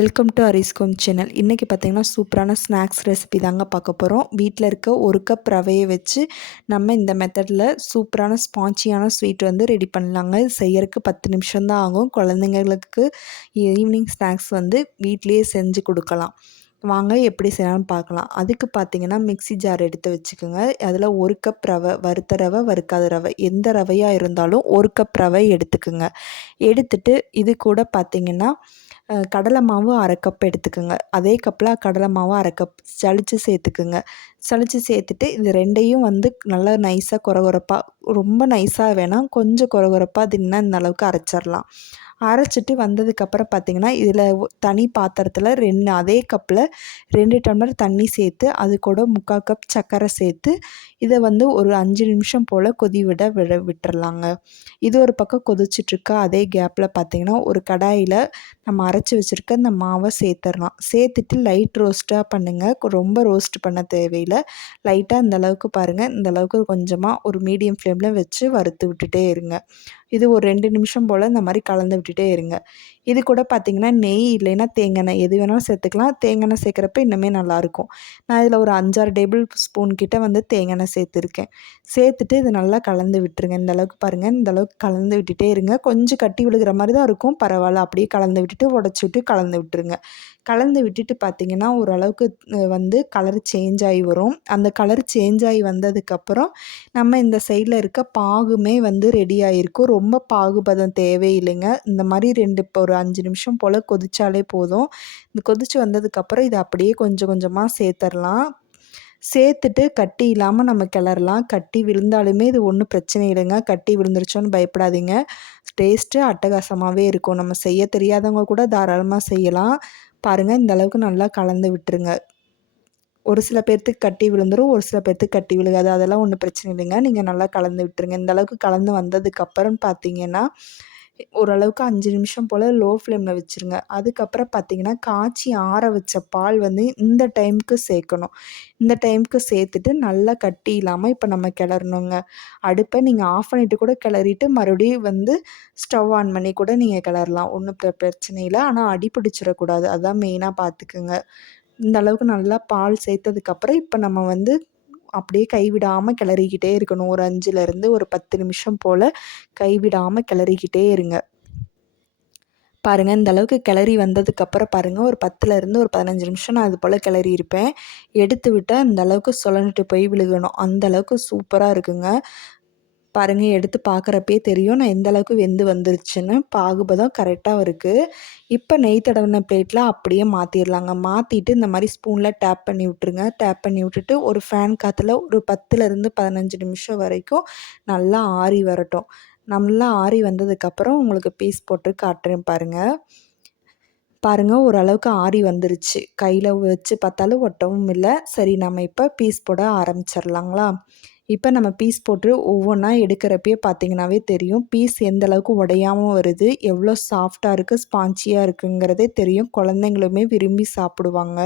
Welcome to அரிஸ்கோம் channel. இன்றைக்கி பார்த்திங்கன்னா சூப்பரான ஸ்நாக்ஸ் ரெசிபி தாங்க பார்க்க போகிறோம். வீட்டில் இருக்க 1 கப் ரவையை வச்சு நம்ம இந்த மெத்தடில் சூப்பரான ஸ்பான்ச்சியான ஸ்வீட் வந்து ரெடி பண்ணலாங்க. இது செய்யறதுக்கு 10 நிமிஷம் தான் ஆகும். குழந்தைங்களுக்கு ஈவினிங் ஸ்நாக்ஸ் வந்து வீட்லேயே செஞ்சு கொடுக்கலாம். வாங்க எப்படி செய்யலாம்னு பார்க்கலாம். அதுக்கு பார்த்திங்கன்னா மிக்ஸி ஜார் எடுத்து வச்சுக்கோங்க. அதில் 1 கப் ரவை, வறுத்த ரவை, வறுக்காத ரவை, எந்த ரவையாக இருந்தாலும் 1 கப் ரவை எடுத்துக்கோங்க. எடுத்துட்டு இது கூட பார்த்திங்கன்னா கடலை மாவு 1/2 கப் எடுத்துக்கோங்க. அதே கப்பில் கடலை மாவு 1/2 கப் சலிச்சு சேர்த்துக்குங்க. சலிச்சு சேர்த்துட்டு இது 2யும் வந்து நல்லா நைஸாக கொரகொரப்பாக, ரொம்ப நைஸாக வேணாம், கொஞ்சம் கொரகொரப்பாக அது இன்னும் இந்த அளவுக்கு அரைச்சிடலாம். அரைச்சிட்டு வந்ததுக்கப்புறம் பார்த்திங்கன்னா இதில் தனி பாத்திரத்தில் அதே கப்பில் 2 டம்ளர் தண்ணி சேர்த்து அது கூட 3/4 கப் சர்க்கரை சேர்த்து இதை வந்து ஒரு 5 நிமிஷம் போல் விட்டுறலாங்க. இது ஒரு பக்கம் கொதிச்சிட்ருக்க அதே கேப்பில் பார்த்திங்கன்னா ஒரு கடாயில் நம்ம அரைச்சி வச்சுருக்க இந்த மாவை சேர்த்துடலாம். சேர்த்துட்டு லைட் ரோஸ்ட்டாக பண்ணுங்கள். ரொம்ப ரோஸ்ட் பண்ண தேவையில்லை. லைட்டாக இந்தளவுக்கு பாருங்கள், இந்தளவுக்கு கொஞ்சமாக ஒரு மீடியம் ஃப்ளேமில் வச்சு வறுத்து விட்டுட்டே இருங்க. இது ஒரு 2 நிமிஷம் போல் இந்த மாதிரி கலந்து விட்டுட்டே இருங்க. இது கூட பார்த்திங்கன்னா நெய் இல்லைன்னா தேங்காய் எண்ணெய் எது வேணாலும் சேர்த்துக்கலாம். தேங்காய் எண்ணெய் சேர்க்குறப்ப இன்னுமே நல்லாயிருக்கும். நான் இதில் ஒரு 5-6 டேபிள் ஸ்பூன் கிட்ட வந்து தேங்காய் எண்ணெய் சேர்த்துருக்கேன். சேர்த்துட்டு இது நல்லா கலந்து விட்டுருங்க. இந்தளவுக்கு பாருங்கள், இந்தளவுக்கு கலந்து விட்டுட்டே இருங்க. கொஞ்சம் கட்டி விழுகிற மாதிரி தான் இருக்கும், பரவாயில்ல. அப்படியே கலந்து விட்டுட்டு உடச்சி விட்டு கலந்து விட்டுருங்க. கலந்து விட்டுட்டு பார்த்திங்கன்னா ஓரளவுக்கு வந்து கலர் சேஞ்ச் ஆகி வரும். அந்த கலர் சேஞ்ச் ஆகி வந்ததுக்கப்புறம் நம்ம இந்த சைடில் இருக்க பாகுமே வந்து ரெடி ஆகிருக்கும். ரொம்ப பாகுபதம் தேவையில்லைங்க. இந்த மாதிரி இப்போ ஒரு 5 நிமிஷம் போல் கொதிச்சாலே போதும். இந்த கொதிச்சு வந்ததுக்கப்புறம் இதை அப்படியே கொஞ்சம் கொஞ்சமாக சேர்த்துடலாம். சேர்த்துட்டு கட்டி இல்லாமல் நம்ம கிளறலாம். கட்டி விழுந்தாலுமே இது ஒன்றும் பிரச்சனை இல்லைங்க. கட்டி விழுந்துருச்சோன்னு பயப்படாதீங்க. டேஸ்ட்டு அட்டகாசமாகவே இருக்கும். நம்ம செய்ய தெரியாதவங்க கூட தாராளமாக செய்யலாம். பாருங்கள், இந்த அளவுக்கு நல்லா கலந்து விட்டுருங்க. ஒரு சில பேர்த்துக்கு கட்டி விழுந்துடும், ஒரு சில பேர்த்துக்கு கட்டி விழுகாது. அதெல்லாம் ஒன்றும் பிரச்சனை இல்லைங்க. நீங்கள் நல்லா கலந்து விட்டுருங்க. இந்த அளவுக்கு கலந்து வந்ததுக்கப்புறம் பார்த்திங்கன்னா ஓரளவுக்கு 5 நிமிஷம் போல் லோ ஃப்ளேமில் வச்சுருங்க. அதுக்கப்புறம் பார்த்திங்கன்னா காய்ச்சி ஆற வச்ச பால் வந்து இந்த டைமுக்கு சேர்க்கணும். இந்த டைமுக்கு சேர்த்துட்டு நல்லா கட்டி இல்லாமல் இப்போ நம்ம கிளறணுங்க. அடுப்பை நீங்கள் ஆஃப் பண்ணிவிட்டு கூட கிளறிட்டு மறுபடியும் வந்து ஸ்டவ் ஆன் பண்ணி கூட நீங்கள் கிளறலாம். ஒன்றும் பிரச்சனை இல்லை. ஆனால் அடி பிடிச்சிடக்கூடாது. அதுதான் மெயினாக பார்த்துக்குங்க. இந்த அளவுக்கு நல்லா பால் சேர்த்ததுக்கப்புறம் இப்போ நம்ம வந்து அப்படியே கைவிடாமல் கிளறிக்கிட்டே இருக்கணும். ஒரு 5லேருந்து ஒரு 10 நிமிஷம் போல் கைவிடாமல் கிளறிக்கிட்டே இருங்க. பாருங்கள், இந்த அளவுக்கு கிளறி வந்ததுக்கப்புறம் பாருங்கள், ஒரு 10லேருந்து ஒரு 15 நிமிஷம் நான் அது போல் கிளறி இருப்பேன். எடுத்து விட்டால் இந்த அளவுக்கு சுழன்ட்டு போய் விழுகணும். அந்த அளவுக்கு சூப்பராக இருக்குங்க. பாருங்கள், எடுத்து பார்க்குறப்பே தெரியும் நான் எந்த அளவுக்கு வெந்து வந்துருச்சுன்னு. பாகுபதம் கரெக்டாக இருக்குது. இப்போ நெய் தடவின பிளேட்டில் அப்படியே மாற்றிடலாங்க. மாற்றிட்டு இந்த மாதிரி ஸ்பூனில் டேப் பண்ணி விட்டுருங்க. டேப் பண்ணி விட்டுட்டு ஒரு ஃபேன் காற்றுல ஒரு 10லேருந்து 15 நிமிஷம் வரைக்கும் நல்லா ஆறி வரட்டும். நல்லா ஆறி வந்ததுக்கப்புறம் உங்களுக்கு பீஸ் போட்டு காட்டுறேன் பாருங்கள். பாருங்கள், ஓரளவுக்கு ஆறி வந்துருச்சு. கையில் வச்சு பார்த்தாலும் ஒட்டவும் இல்லை. சரி, நம்ம இப்போ பீஸ் போட ஆரம்பிச்சிடலாங்களா? இப்போ நம்ம பீஸ் போட்டு ஒவ்வொன்றா எடுக்கிறப்பயே பார்த்திங்கனாவே தெரியும் பீஸ் எந்த அளவுக்கு உடையாமல் வருது, எவ்வளோ சாஃப்டாக இருக்குது, ஸ்பான்ச்சியாக இருக்குங்கிறதே தெரியும். குழந்தைங்களுமே விரும்பி சாப்பிடுவாங்க.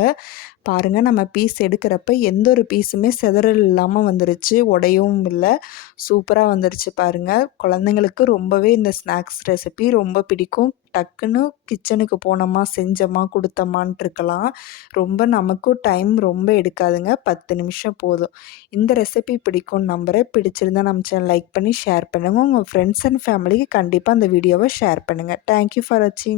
பாருங்கள், நம்ம பீஸ் எடுக்கிறப்ப எந்த ஒரு பீஸுமே சிதறல் இல்லாமல் வந்துருச்சு, உடையவும் இல்லை, சூப்பராக வந்துருச்சு பாருங்கள். குழந்தைங்களுக்கு ரொம்பவே இந்த ஸ்நாக்ஸ் ரெசிபி ரொம்ப பிடிக்கும். டக்குன்னு கிச்சனுக்கு போனோமா, செஞ்சோமா, கொடுத்தோமான்ட்டு இருக்கலாம். ரொம்ப நமக்கும் டைம் ரொம்ப எடுக்காதுங்க. 10 நிமிஷம் போதும். இந்த ரெசிபி பிடிக்கும்னு நம்புகிறேன். பிடிச்சிருந்தா நம்ம சேனல் லைக் பண்ணி ஷேர் பண்ணுங்கள். உங்கள் ஃப்ரெண்ட்ஸ் அண்ட் ஃபேமிலிக்கு கண்டிப்பாக அந்த வீடியோவை ஷேர் பண்ணுங்கள். தேங்க்யூ ஃபார் வாட்சிங்.